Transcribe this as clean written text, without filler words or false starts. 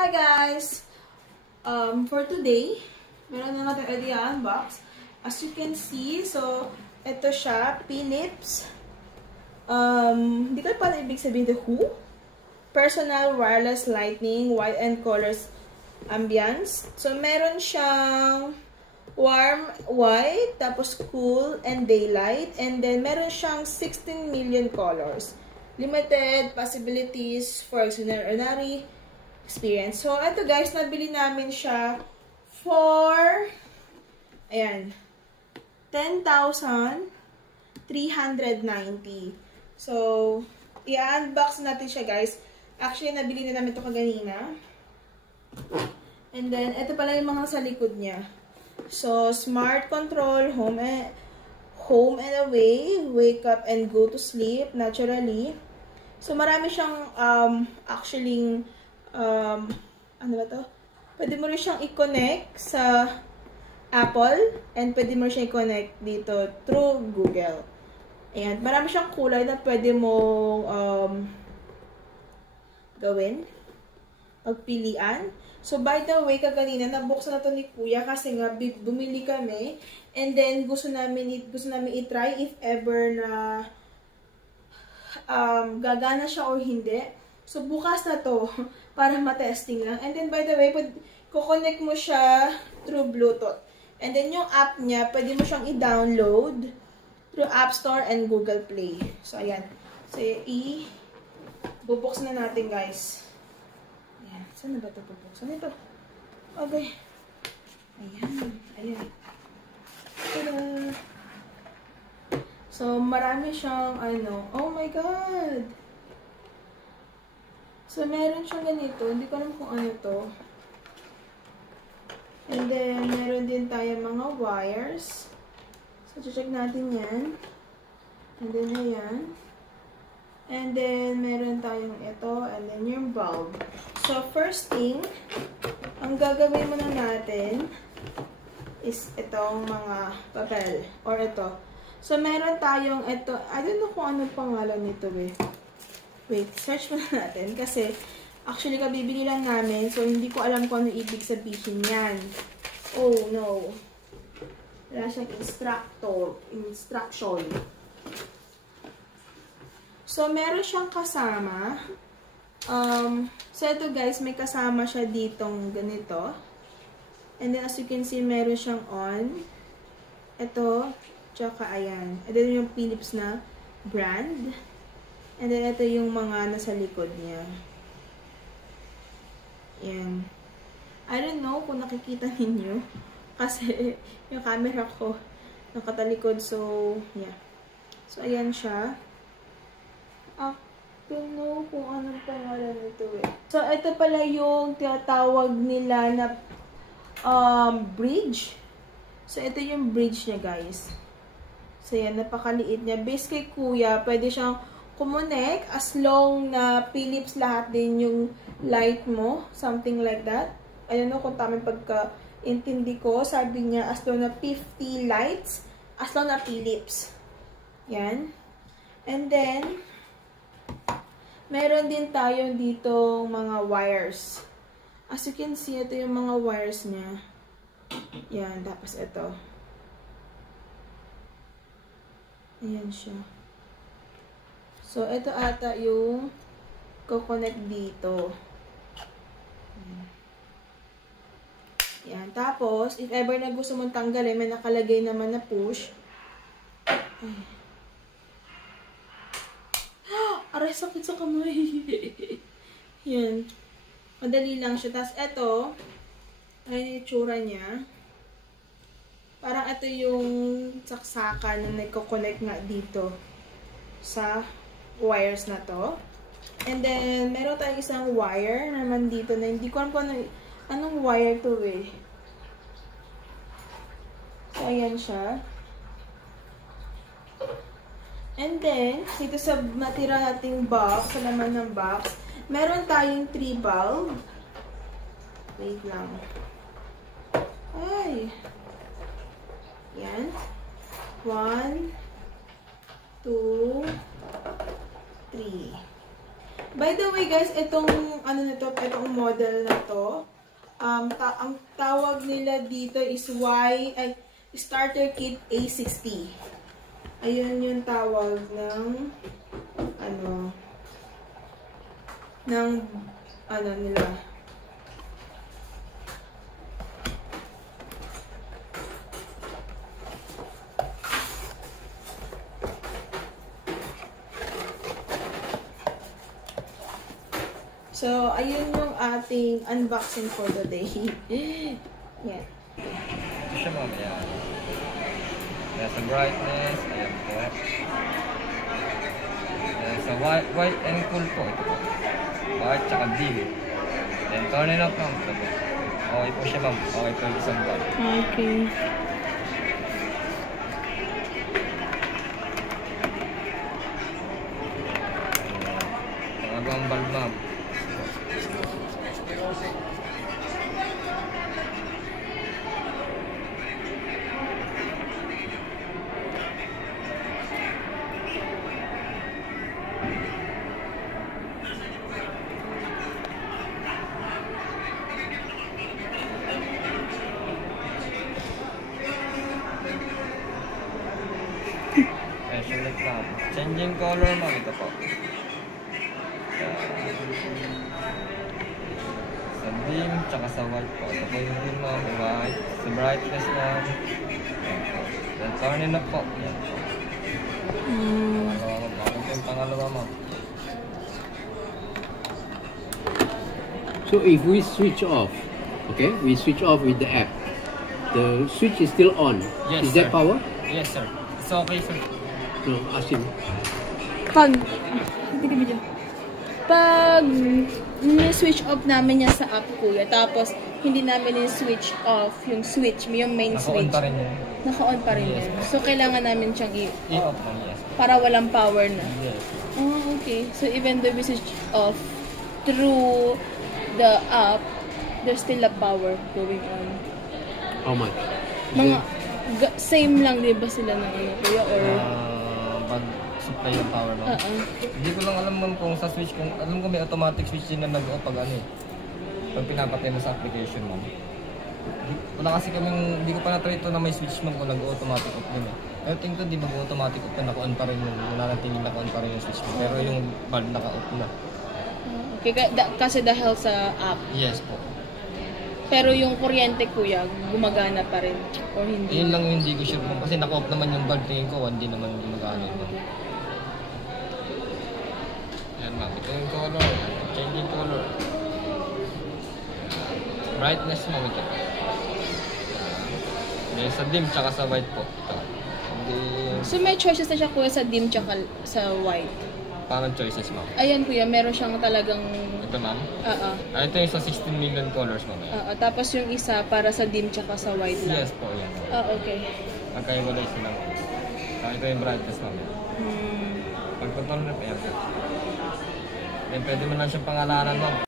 Hi guys! For today, meron na natin idea unbox. As you can see, so, ito siya, Philips. Hindi ko pala ibig sabihin the Who. Personal Wireless Lighting, White and Colors Ambience. So, meron siyang warm white, tapos cool and daylight. And then, meron siyang 16 million colors. Limited possibilities for extraordinary experience. So, ito guys, nabili namin siya for, ayan, 10,390. So, i-unbox natin siya guys. Actually, nabili na namin ito kaganina. And then, ito pala yung mga sa likod niya. So, smart control, home and away, wake up and go to sleep naturally. So, marami siyang, actually, ano ba to? Pwede mo rin siyang i-connect sa Apple and pwede mo rin siyang i-connect dito through Google. Ayan. Marami siyang kulay na pwede mong gawin. Pagpilian. So, by the way, kaganina, nabuksan na to ni Kuya kasi nga bumili kami and then gusto namin i-try if ever na gagana siya or hindi. So, bukas na to para matesting lang. And then, by the way, kukonect mo siya through Bluetooth. And then, yung app niya, pwede mo siyang i-download through App Store and Google Play. So, ayan. So, bubuksan na natin, guys. Ayan. Saan na ba ito bubuksan? Ito. Okay. Ayan. Ayan. Tada! So, marami siyang, oh my God! So, meron siyang ganito. Hindi ko alam kung ano to. And then, meron din tayo mga wires. So, check natin yan. And then, ayan. And then, meron tayong ito. And then, yung bulb. So, first thing, ang gagawin muna natin is itong mga papel. Or ito. So, meron tayong ito. I don't know kung ano pangalan nito eh. Wait, search muna natin. Kasi, actually, kabibili lang namin. So, hindi ko alam kung ano ibig sabihin yan. Oh, no. Wala siyang instruction. So, meron siyang kasama. So, ito guys, may kasama siya ditong ganito. And then, as you can see, meron siyang on. Ito, tsaka ayan. Ito yung Philips na brand. And then, ito yung mga nasa likod niya. Ayan. I don't know kung nakikita ninyo. Kasi, yung camera ko nakatalikod. So, yeah. So, ayan siya. I don't know kung anong pangalan nito eh. So, ito pala yung tinatawag nila na bridge. So, ito yung bridge niya, guys. So, yan. Napakaliit niya. Base kay Kuya, pwede siyang kumonek as long na Philips lahat din yung light mo. Something like that. I don't know kung tamang pagka-intindi ko. Sabi niya, as long na 50 lights, as long na Philips. Yan. And then, meron din tayo dito mga wires. As you can see, ito yung mga wires niya. Yan. Tapos ito. Ayan siya. So, ito ata yung kukonect dito. Yan. Tapos, if ever na gusto mong tanggalin, may nakalagay naman na push. Ay. Aray, sakit sa kamay. Yan. Madali lang siya. Tapos, ito, ay itsura niya. Parang ito yung saksakan na nagko-connect nga dito sa wires na to. And then, meron tayong isang wire naman dito na hindi ko alam kung anong wire to eh. So, ayan siya. And then, dito sa natira nating box, sa laman ng box, meron tayong 3 bulb. Wait lang. Ay! Yan. 1, 2, 3. By the way guys, itong ano nito, itong model na to, ang tawag nila dito is Starter Kit A60. Ayun yung tawag ng ano nila. So, ayun yung ating unboxing for today. Yan. Ito siya ma'am, ayan. Kaya sa brightness, ayan po. Kaya sa white and cool po, ito po. White tsaka dim. Then turn it up ma'am, ito po. Okay po siya ma'am, okay po yung isang bulb. Okay. Pangabang bulb ma'am. Sulit ma'am. Changing color ma'am, ito po. Sa dim, tsaka sa white po. Ito po yung dim ma'am, white. Sa brightness ma'am. Then turn it up po. Yan po. Pangalawa ma'am. Ito yung pangalawa ma'am. So if we switch off, okay, we switch off with the app, the switch is still on. Yes, is that sir. power? Yes sir. It's okay sir. No, ask him. Pag ni-switch off namin yan sa app, kuya, tapos hindi namin ni-switch off yung switch, yung main Naka-on switch. pa rin yun. Naka-on pa rin Yes, yun. ma'am. So, kailangan namin siyang I-off ma'am, yes. para walang power na. Yes. Oh, okay. So, even though we switch off through the app, there's still a power going on. How much? Mga same lang, di ba sila ng ano, kuya? Or Pag-supply ng power ma'am. Hindi ko lang alam ma'am kung sa switch, kung alam ko may automatic switch din na nag-off pag ano eh. Pag pinapatay mo sa application ma'am. Wala kasi kaming, hindi ko pa na-try ito na may switch ma'am kung nag-automatic off din eh. Pero tingin ko di mag-automatic off na naka-on pa rin yung, wala nang tingin naka-on pa rin yung switch mo. Pero yung bulb naka-off na. Okay, kasi dahil sa app. Yes po. Pero yung kuryente, kuya, gumagana pa rin? Or hindi? Yun lang yung hindi ko sure ma'am. Kasi naka-off naman yung bulb, tingin ko, hindi naman gumagana yun ma'am. Yan ma'am, ito yung color. Changing color. Brightness mo ito. Then sa dim tsaka sa white po. Ito. Hindi... So may choices na siya, kuya, sa dim tsaka sa white? Parang choices ma'am. Ayan, kuya, meron siyang talagang... Ito ma'am. Oo. Ito yung sa 16 million colors ma'am. Oo. Tapos yung isa para sa dim tsaka sa white lang? Yes po, yan. Okay. Magkaiwalay sila ma'am. Ito yung brightness ma'am. Pag-control na pa yan. Then pwede mo lang siyang pangalanan ma'am.